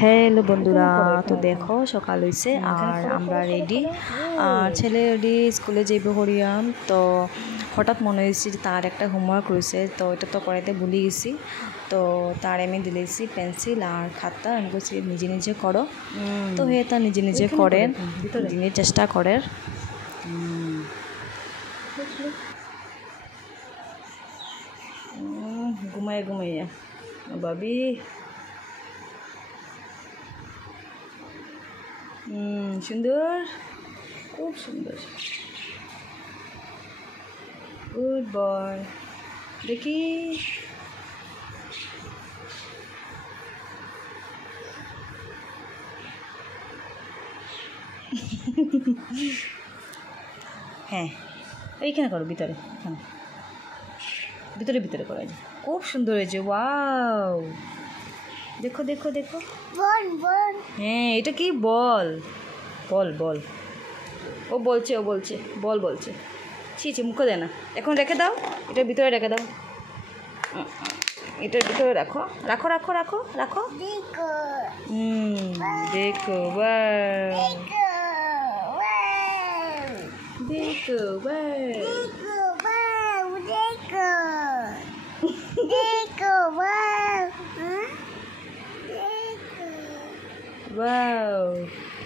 Hello বন্ধুরা, তো দেখো সকাল হয়েছে আর আমরা রেডি। ছেলে রেডি, স্কুলে যাইব হরিয়াম। তো হঠাৎ মনে হয়েছে যে তার একটা হোমওয়ার্ক রয়েছে, তো এটা তো করাইতে ভুলে গেছি। তো তার আমি দিলেছি পেন্সিল আর খাতা, আমি বলছি নিজে নিজে করো। তো হে তা নিজে নিজে করে, নিজে চেষ্টা করে। ঘুমাইয়া ঘুমাইয়া বাবি সুন্দর, খুব সুন্দর, গুড বয়। দেখি হ্যাঁ, এইখানে করো, ভিতরে, এখানে ভিতরে ভিতরে করা যায়, খুব সুন্দর হয়েছে। ওয়াও, দেখো দেখো দেখো, হ্যাঁ এটা কি বল, বল বল, ও বলছে বল বলছে। ছি মুখে দেয় না, এখন রেখে দাও, এটার ভিতরে রেখে দাও, এটার ভিতরে রাখো রাখো রাখো রাখো রাখো। দেখো দেখো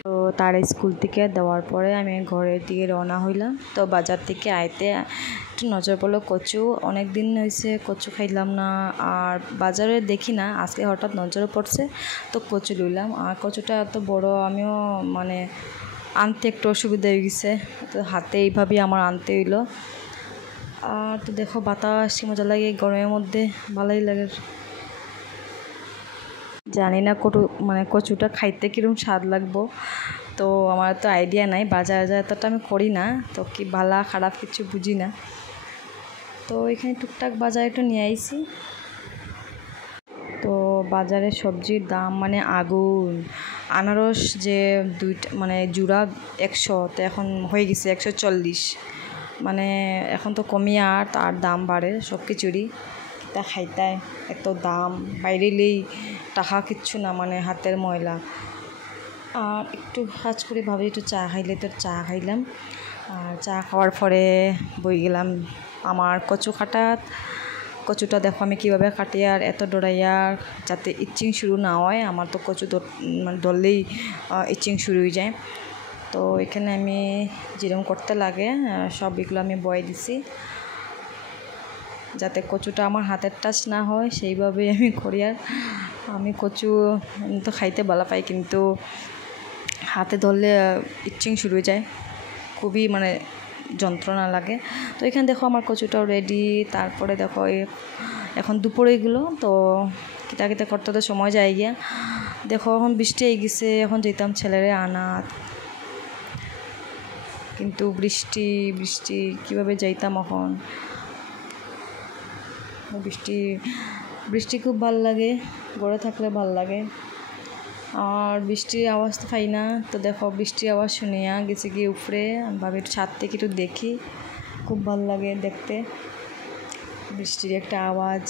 তো তার স্কুল থেকে দেওয়ার পরে আমি ঘরের দিকে রওনা হইলাম। তো বাজার থেকে আইতে একটু নজর পড়লো কচু, অনেক দিন হয়েছে কচু খাইলাম না, আর বাজারে দেখি না, আজকে হঠাৎ নজরে পড়ছে তো কচু লইলাম। আর কচুটা এত বড়, আমিও মানে আনতে একটু অসুবিধা হয়ে গেছে, তো হাতে এইভাবেই আমার আনতে হইলো। আর তো দেখো বাতাস মজা লাগে গরমের মধ্যে, ভালোই লাগে। জানি না কচুটা খাইতে কীরকম স্বাদ লাগবো, তো আমার তো আইডিয়া নাই, বাজার এতটা আমি করি না, তো কি ভালো খারাপ কিছু বুঝি না। তো এখানে টুকটাক বাজারে একটু নিয়ে আইছি। তো বাজারে সবজির দাম মানে আগুন। আনারস যে দুইটা মানে জোড়া 100, তো এখন হয়ে গেছে 140, মানে এখন তো কমিয়ে আর তার দাম বাড়ে সব কিছুরই। তা খাইতায় এত দাম, বাইরেলেই টাকা কিচ্ছু না, মানে হাতের ময়লা। আর একটু কাজ করে ভাবি একটু চা খাইলে, তো চা খাইলাম। আর চা খাওয়ার পরে বই গেলাম আমার কচু কাটাত। কচুটা দেখো আমি কীভাবে কাটি, আর এত ডরাইয়া যাতে ইচিং শুরু না হয়, আমার তো কচু মানে ধরলেই ইচিং শুরু হয়ে যায়। তো এখানে আমি যেরকম করতে লাগে সব এগুলো আমি বয়ে দিছি, যাতে কচুটা আমার হাতের টাচ না হয়, সেইভাবেই আমি করি। আর আমি কচু তো খাইতে ভালো পাই, কিন্তু হাতে ধরলে ইচিং শুরু হয়ে যায়, খুবই মানে যন্ত্রণা লাগে। তো এখানে দেখো আমার কচুটাও রেডি। তারপরে দেখো এখন দুপুরে এগুলো তো কিতা কিতা করতে তো সময় যায় গিয়া। দেখো এখন বৃষ্টি হয়ে গেছে, এখন যেতাম ছেলেরে আনাত, কিন্তু বৃষ্টি কীভাবে যাইতাম এখন। বৃষ্টি খুব ভাল লাগে, গড়ে থাকলে ভাল লাগে, আর বৃষ্টির আওয়াজ তো পাই না। তো দেখো বৃষ্টির আওয়াজ শুনিয়া গেছে গিয়ে উপরে, আমি ভাবি একটু ছাদ থেকে একটু দেখি, খুব ভাল লাগে দেখতে বৃষ্টির একটা আওয়াজ।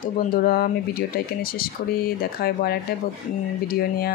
তো বন্ধুরা, আমি ভিডিওটা এখানে শেষ করি, দেখা হয় আরেকটা ভিডিও নিয়ে।